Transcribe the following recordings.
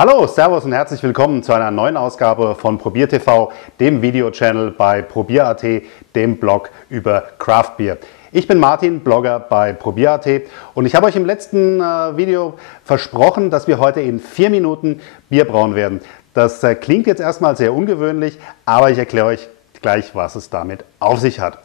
Hallo, Servus und herzlich willkommen zu einer neuen Ausgabe von ProbierTV, dem Video-Channel bei Probier.at, dem Blog über Craft Beer. Ich bin Martin, Blogger bei Probier.at und ich habe euch im letzten Video versprochen, dass wir heute in 4 Minuten Bier brauen werden. Das klingt jetzt erstmal sehr ungewöhnlich, aber ich erkläre euch gleich, was es damit auf sich hat.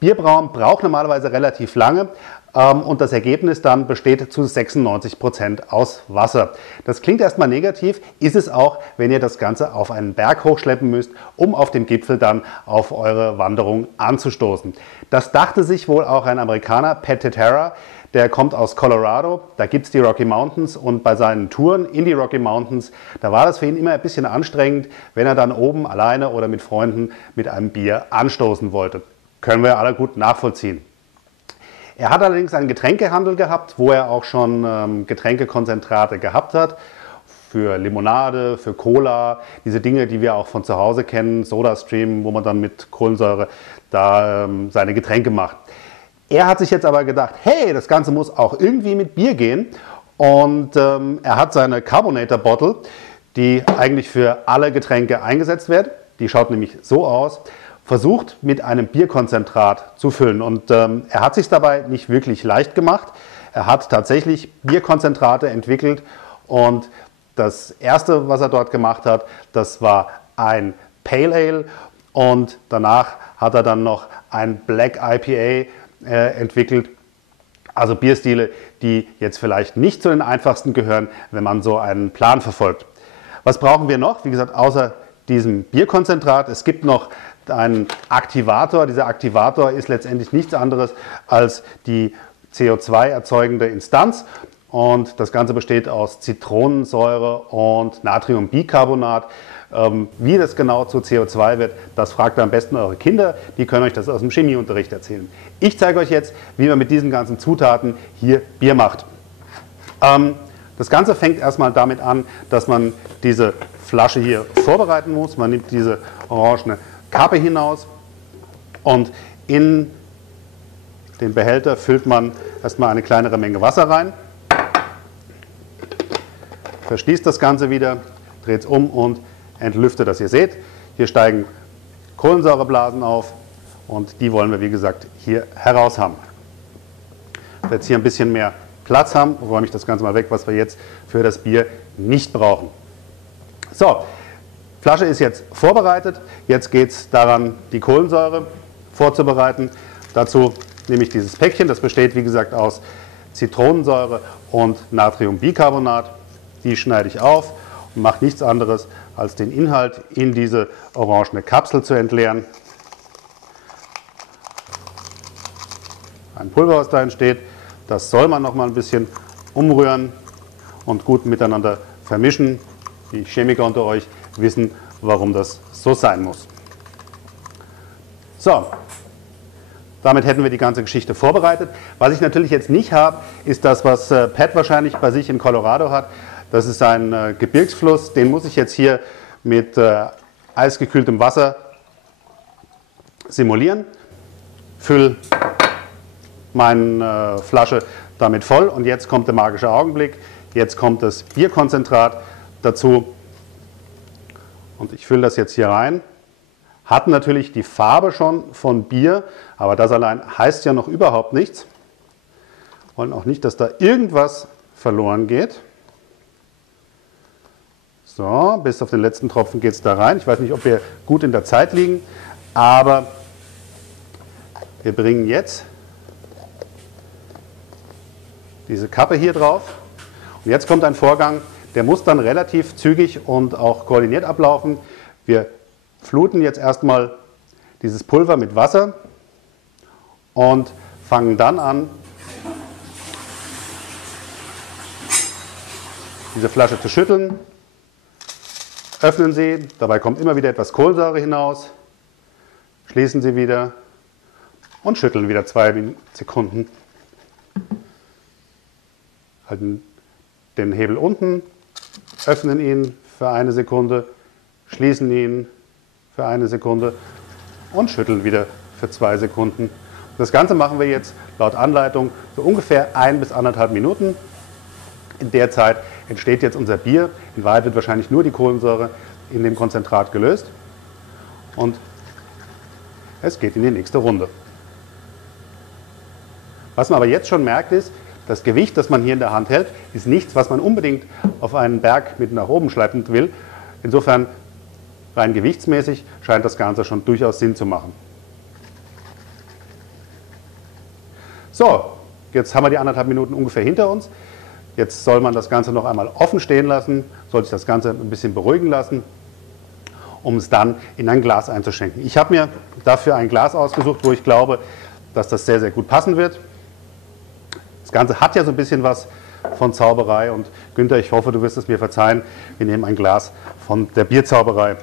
Bierbrauen braucht normalerweise relativ lange. Und das Ergebnis dann besteht zu 96% aus Wasser. Das klingt erstmal negativ, ist es auch, wenn ihr das Ganze auf einen Berg hochschleppen müsst, um auf dem Gipfel dann auf eure Wanderung anzustoßen. Das dachte sich wohl auch ein Amerikaner, Pat Tetera, der kommt aus Colorado, da gibt es die Rocky Mountains und bei seinen Touren in die Rocky Mountains, da war das für ihn immer ein bisschen anstrengend, wenn er dann oben alleine oder mit Freunden mit einem Bier anstoßen wollte. Können wir alle gut nachvollziehen. Er hat allerdings einen Getränkehandel gehabt, wo er auch schon Getränkekonzentrate gehabt hat. Für Limonade, für Cola, diese Dinge, die wir auch von zu Hause kennen, SodaStream, wo man dann mit Kohlensäure da seine Getränke macht. Er hat sich jetzt aber gedacht, hey, das Ganze muss auch irgendwie mit Bier gehen. Und er hat seine Carbonator Bottle, die eigentlich für alle Getränke eingesetzt wird. Die schaut nämlich so aus. Versucht mit einem Bierkonzentrat zu füllen und er hat sich dabei nicht wirklich leicht gemacht. Er hat tatsächlich Bierkonzentrate entwickelt und das erste, was er dort gemacht hat, das war ein Pale Ale und danach hat er dann noch ein Black IPA entwickelt. Also Bierstile, die jetzt vielleicht nicht zu den einfachsten gehören, wenn man so einen Plan verfolgt. Was brauchen wir noch? Wie gesagt, außer diesem Bierkonzentrat, es gibt noch einen Aktivator. Dieser Aktivator ist letztendlich nichts anderes als die CO2 erzeugende Instanz und das Ganze besteht aus Zitronensäure und Natriumbicarbonat. Wie das genau zu CO2 wird, das fragt am besten eure Kinder, die können euch das aus dem Chemieunterricht erzählen. Ich zeige euch jetzt, wie man mit diesen ganzen Zutaten hier Bier macht. Das Ganze fängt erstmal damit an, dass man diese Flasche hier vorbereiten muss. Man nimmt diese orangene Kappe hinaus und in den Behälter füllt man erstmal eine kleinere Menge Wasser rein, verschließt das Ganze wieder, dreht es um und entlüftet das. Ihr seht, hier steigen Kohlensäureblasen auf und die wollen wir, wie gesagt, hier heraus haben. Ich werde jetzt hier ein bisschen mehr Platz haben, räume ich das Ganze mal weg, was wir jetzt für das Bier nicht brauchen. So. Flasche ist jetzt vorbereitet, jetzt geht es daran, die Kohlensäure vorzubereiten. Dazu nehme ich dieses Päckchen, das besteht wie gesagt aus Zitronensäure und Natriumbicarbonat. Die schneide ich auf und mache nichts anderes, als den Inhalt in diese orangene Kapsel zu entleeren. Ein Pulver, was da entsteht, das soll man noch mal ein bisschen umrühren und gut miteinander vermischen. Die Chemiker unter euch wissen, warum das so sein muss. So, damit hätten wir die ganze Geschichte vorbereitet. Was ich natürlich jetzt nicht habe, ist das, was Pat wahrscheinlich bei sich in Colorado hat. Das ist ein Gebirgsfluss, den muss ich jetzt hier mit eisgekühltem Wasser simulieren. Fülle meine Flasche damit voll und jetzt kommt der magische Augenblick. Jetzt kommt das Bierkonzentrat dazu. Und ich fülle das jetzt hier rein. Hat natürlich die Farbe schon von Bier, aber das allein heißt ja noch überhaupt nichts. Wir wollen auch nicht, dass da irgendwas verloren geht. So, bis auf den letzten Tropfen geht es da rein. Ich weiß nicht, ob wir gut in der Zeit liegen, aber wir bringen jetzt diese Kappe hier drauf. Und jetzt kommt ein Vorgang, der muss dann relativ zügig und auch koordiniert ablaufen. Wir fluten jetzt erstmal dieses Pulver mit Wasser und fangen dann an, diese Flasche zu schütteln. Öffnen Sie, dabei kommt immer wieder etwas Kohlensäure hinaus. Schließen Sie wieder und schütteln wieder 2 Sekunden. Halten den Hebel unten. Öffnen ihn für 1 Sekunde, schließen ihn für 1 Sekunde und schütteln wieder für 2 Sekunden. Das Ganze machen wir jetzt laut Anleitung so ungefähr 1 bis 1,5 Minuten. In der Zeit entsteht jetzt unser Bier. In Wahrheit wird wahrscheinlich nur die Kohlensäure in dem Konzentrat gelöst und es geht in die nächste Runde. Was man aber jetzt schon merkt ist, das Gewicht, das man hier in der Hand hält, ist nichts, was man unbedingt auf einen Berg mit nach oben schleppen will. Insofern rein gewichtsmäßig scheint das Ganze schon durchaus Sinn zu machen. So, jetzt haben wir die 1,5 Minuten ungefähr hinter uns. Jetzt soll man das Ganze noch einmal offen stehen lassen, soll sich das Ganze ein bisschen beruhigen lassen, um es dann in ein Glas einzuschenken. Ich habe mir dafür ein Glas ausgesucht, wo ich glaube, dass das sehr, sehr gut passen wird. Das Ganze hat ja so ein bisschen was von Zauberei und Günther, ich hoffe, du wirst es mir verzeihen, wir nehmen ein Glas von der Bierzauberei.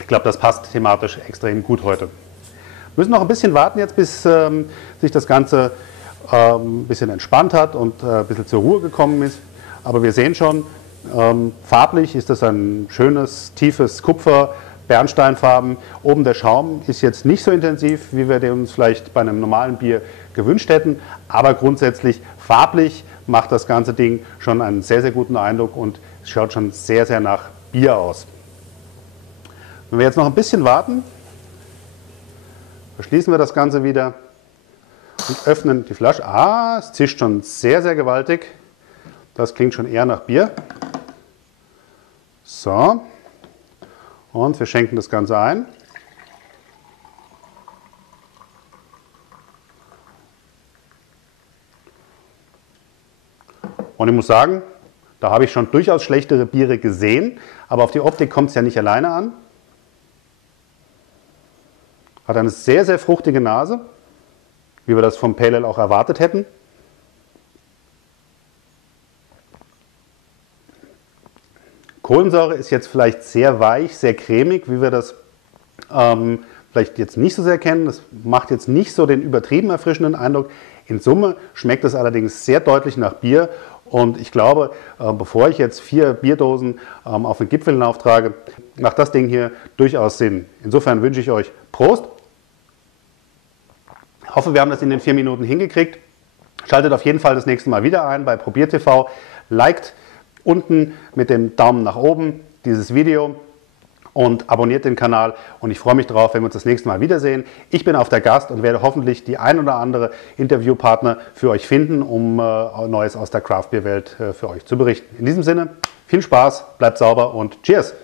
Ich glaube, das passt thematisch extrem gut heute. Wir müssen noch ein bisschen warten jetzt, bis sich das Ganze ein bisschen entspannt hat und ein bisschen zur Ruhe gekommen ist. Aber wir sehen schon, farblich ist das ein schönes, tiefes Kupfer, Bernsteinfarben. Oben der Schaum ist jetzt nicht so intensiv, wie wir den uns vielleicht bei einem normalen Bier gewünscht hätten. Aber grundsätzlich farblich macht das ganze Ding schon einen sehr, sehr guten Eindruck und es schaut schon sehr, sehr nach Bier aus. Wenn wir jetzt noch ein bisschen warten, verschließen wir das Ganze wieder und öffnen die Flasche. Ah, es zischt schon sehr, sehr gewaltig. Das klingt schon eher nach Bier. So, und wir schenken das Ganze ein. Und ich muss sagen, da habe ich schon durchaus schlechtere Biere gesehen, aber auf die Optik kommt es ja nicht alleine an. Hat eine sehr, sehr fruchtige Nase, wie wir das vom Pale Ale auch erwartet hätten. Kohlensäure ist jetzt vielleicht sehr weich, sehr cremig, wie wir das vielleicht jetzt nicht so sehr kennen. Das macht jetzt nicht so den übertrieben erfrischenden Eindruck. In Summe schmeckt es allerdings sehr deutlich nach Bier. Und ich glaube, bevor ich jetzt 4 Bierdosen auf den Gipfel hinauftrage, macht das Ding hier durchaus Sinn. Insofern wünsche ich euch Prost. Ich hoffe, wir haben das in den 4 Minuten hingekriegt. Schaltet auf jeden Fall das nächste Mal wieder ein bei ProbierTV. Liked unten mit dem Daumen nach oben dieses Video und abonniert den Kanal. Und ich freue mich darauf, wenn wir uns das nächste Mal wiedersehen. Ich bin auf der Gast und werde hoffentlich die ein oder andere Interviewpartner für euch finden, um Neues aus der Craft-Bier-Welt für euch zu berichten. In diesem Sinne, viel Spaß, bleibt sauber und Cheers!